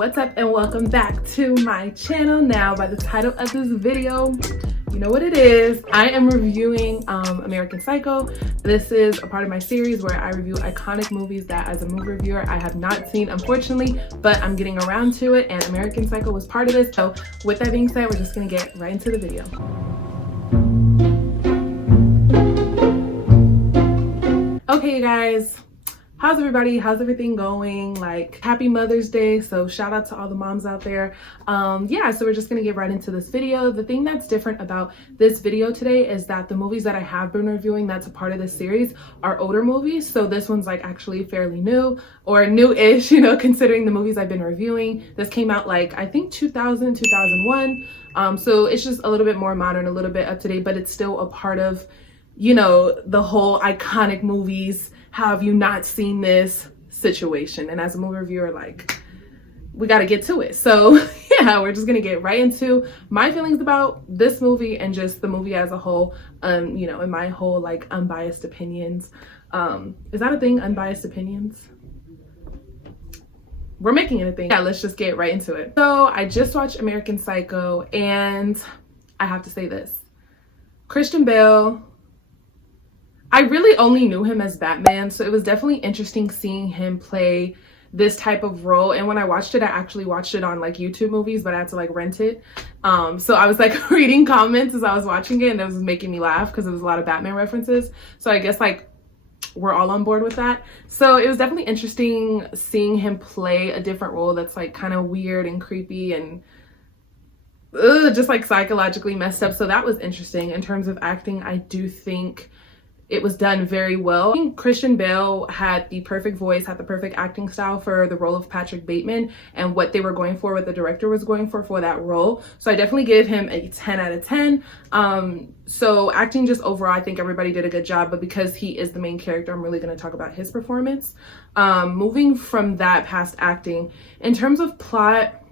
What's up and welcome back to my channel. Now by the title of this video, you know what it is. I am reviewing American Psycho. This is a part of my series where I review iconic movies that as a movie reviewer I have not seen, unfortunately, but I'm getting around to it, and American Psycho was part of this. So with that being said, we're just gonna get right into the video. Okay, you guys. How's everybody? How's everything going? Like, happy Mother's Day. So shout out to all the moms out there. Yeah, so we're just gonna get right into this video. The thing that's different about this video today is that the movies that I have been reviewing that's a part of this series are older movies. So this one's like actually fairly new, or new-ish, you know, considering the movies I've been reviewing. This came out like, I think 2000, 2001. So it's just a little bit more modern, a little bit up to date, but it's still a part of, you know, the whole iconic movies. How have you not seen this situation? And as a movie reviewer, like, we got to get to it. So yeah, we're just gonna get right into my feelings about this movie and just the movie as a whole, you know, and my whole like unbiased opinions. Is that a thing, unbiased opinions? We're making it a thing. Yeah, let's just get right into it. So I just watched American Psycho, and I have to say this. Christian Bale, I really only knew him as Batman, so it was definitely interesting seeing him play this type of role. And when I watched it, I actually watched it on like YouTube movies, but I had to like rent it. So I was like reading comments as I was watching it, and it was making me laugh because there was a lot of Batman references. So I guess like we're all on board with that. So it was definitely interesting seeing him play a different role that's like kind of weird and creepy and just like psychologically messed up. So that was interesting. In terms of acting, I do think it was done very well. I think Christian Bale had the perfect voice, had the perfect acting style for the role of Patrick Bateman and what they were going for, what the director was going for that role. So I definitely give him a 10 out of 10. So acting just overall, I think everybody did a good job, but because he is the main character, I'm really gonna talk about his performance. Moving from that past acting, in terms of plot,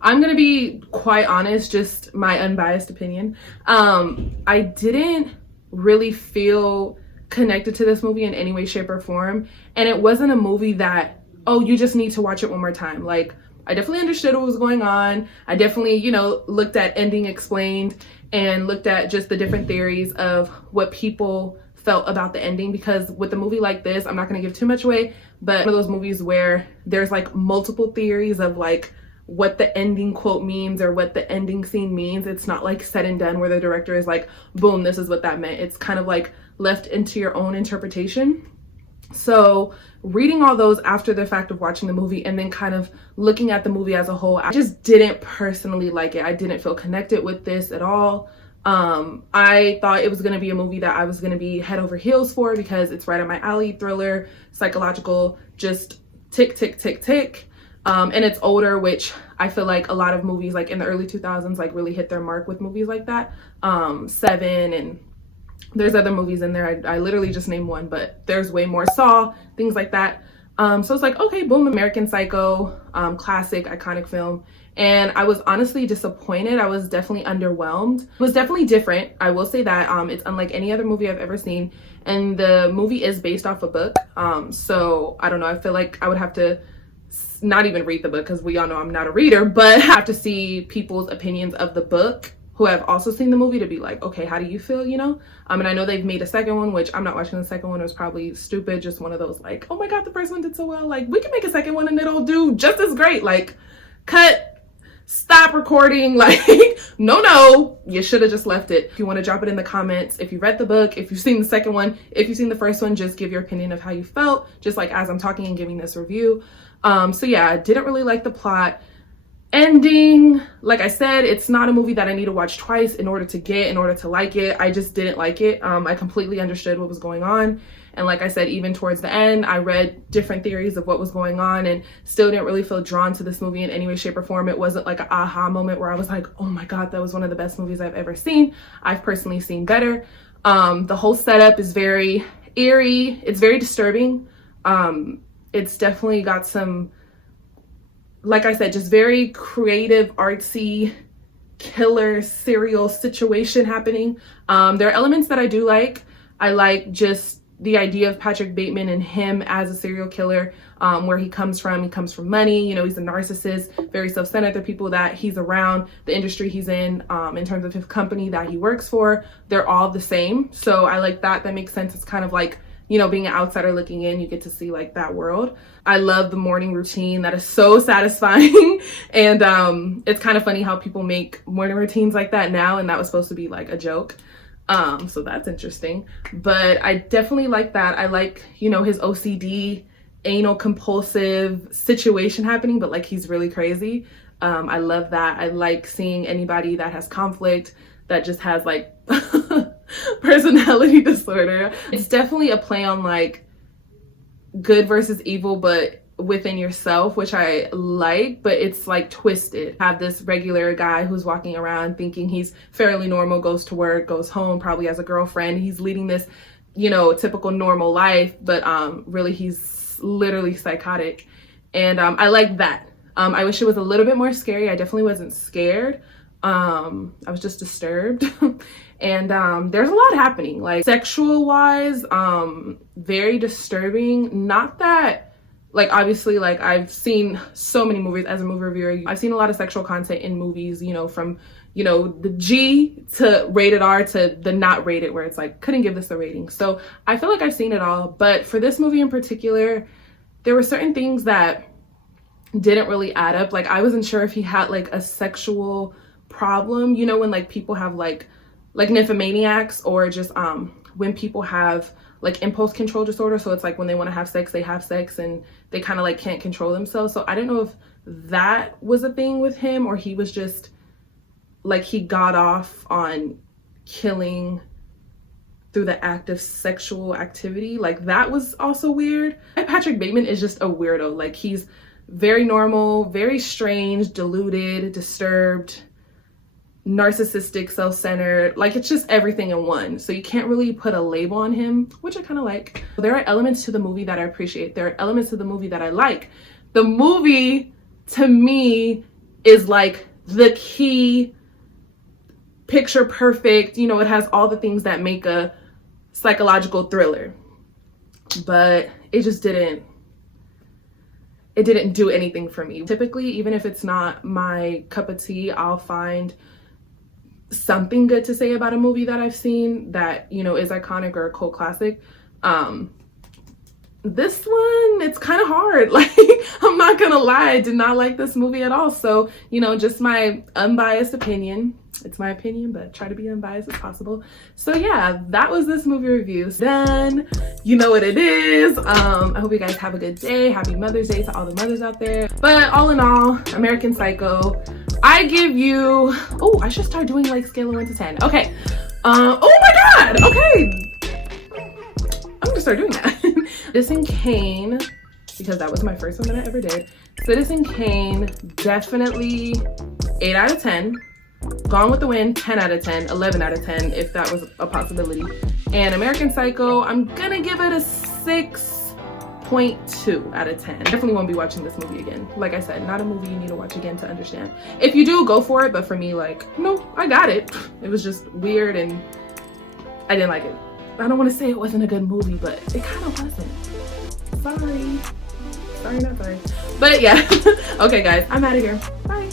I'm gonna be quite honest, just my unbiased opinion. I didn't really feel connected to this movie in any way, shape, or form. And it wasn't a movie that, oh, you just need to watch it one more time. Like, I definitely understood what was going on. I definitely, you know, looked at Ending Explained and looked at just the different theories of what people felt about the ending, because with a movie like this, I'm not going to give too much away, but one of those movies where there's like multiple theories of like what the ending quote means or what the ending scene means. It's not like said and done where the director is like, boom, this is what that meant. It's kind of like left into your own interpretation. So reading all those after the fact of watching the movie and then kind of looking at the movie as a whole, I just didn't personally like it. I didn't feel connected with this at all. I thought it was going to be a movie that I was going to be head over heels for because it's right up my alley, thriller, psychological, just tick, tick, tick, tick. And it's older, which I feel like a lot of movies like in the early 2000s like really hit their mark with movies like that. Seven, and there's other movies in there. I literally just named one, but there's way more. Saw, things like that. So it's like, okay, boom, American Psycho, classic, iconic film. And I was honestly disappointed. I was definitely underwhelmed. It was definitely different. I will say that. It's unlike any other movie I've ever seen. And the movie is based off a book. So I don't know. I feel like I would have to not even read the book because we all know I'm not a reader, but have to see people's opinions of the book who have also seen the movie to be like, okay, how do you feel, you know? And I know they've made a second one, which I'm not watching the second one. It was probably stupid, just one of those like, oh my god, the first one did so well, like we can make a second one and it'll do just as great. Like, cut, stop recording, like no, you should have just left it. If you want to drop it in the comments, if you read the book, if you've seen the second one, if you've seen the first one, just give your opinion of how you felt, just like as I'm talking and giving this review. So yeah, I didn't really like the plot. Ending, like I said, it's not a movie that I need to watch twice in order to like it. I just didn't like it. I completely understood what was going on. And like I said, even towards the end, I read different theories of what was going on and still didn't really feel drawn to this movie in any way, shape, or form. It wasn't like an aha moment where I was like, oh my god, that was one of the best movies I've ever seen. I've personally seen better. The whole setup is very eerie. It's very disturbing. It's definitely got some, like I said, just very creative, artsy, killer, serial situation happening. There are elements that I do like. I like just the idea of Patrick Bateman and him as a serial killer, where he comes from money. You know, he's a narcissist, very self-centered. The people that he's around, the industry he's in terms of his company that he works for, they're all the same. So I like that. That makes sense. It's kind of like, you know, being an outsider looking in, you get to see like that world. I love the morning routine. That is so satisfying. And it's kind of funny how people make morning routines like that now, and that was supposed to be like a joke. So that's interesting. But I definitely like that. I like, you know, his OCD, anal compulsive situation happening, but like he's really crazy. I love that. I like seeing anybody that has conflict, that just has like personality disorder. It's definitely a play on like good versus evil, but within yourself, which I like, but it's like twisted. Have this regular guy who's walking around thinking he's fairly normal, goes to work, goes home, probably has a girlfriend. He's leading this, you know, typical normal life, but really he's literally psychotic. And I like that. I wish it was a little bit more scary. I definitely wasn't scared. I was just disturbed. And there's a lot happening, like sexual wise, very disturbing. Not that, like, obviously, like, I've seen so many movies as a movie reviewer. I've seen a lot of sexual content in movies, you know, from, you know, the G to rated R to the not rated, where it's like, couldn't give this a rating. So I feel like I've seen it all. But for this movie in particular, there were certain things that didn't really add up. Like, I wasn't sure if he had like a sexual problem, you know, when like people have like nymphomaniacs, or just when people have like impulse control disorder. So it's like when they want to have sex and they kind of like can't control themselves. So I didn't know if that was a thing with him, or he was just like, he got off on killing through the act of sexual activity. Like, that was also weird. Patrick Bateman is just a weirdo. Like, he's very normal, very strange, deluded, disturbed, narcissistic, self-centered. Like, it's just everything in one. So you can't really put a label on him, which I kind of like. There are elements to the movie that I appreciate. There are elements to the movie that I like. The movie, to me, is like the key, picture perfect. You know, it has all the things that make a psychological thriller. But it just didn't do anything for me. Typically, even if it's not my cup of tea, I'll find something good to say about a movie that I've seen that, you know, is iconic or a cult classic. This one, it's kind of hard. Like, I'm not gonna lie, I did not like this movie at all. So, you know, just my unbiased opinion. It's my opinion, but try to be unbiased as possible. So yeah, that was this movie review. Done. You know what it is. I hope you guys have a good day. Happy Mother's Day to all the mothers out there. But all in all, American Psycho, I give you, oh, I should start doing like scale of 1 to 10. Okay. Oh my God. Okay. I'm gonna start doing that. Citizen Kane, because that was my first one that I ever did. Citizen Kane, definitely 8 out of 10. Gone with the Wind, 10 out of 10, 11 out of 10, if that was a possibility. And American Psycho, I'm gonna give it a 6.2 out of 10. Definitely won't be watching this movie again. Like I said, not a movie you need to watch again to understand. If you do, go for it, but for me, like, no, I got it. It was just weird and I didn't like it. I don't want to say it wasn't a good movie, but it kind of wasn't. Sorry, not sorry. But yeah, okay guys, I'm out of here. Bye.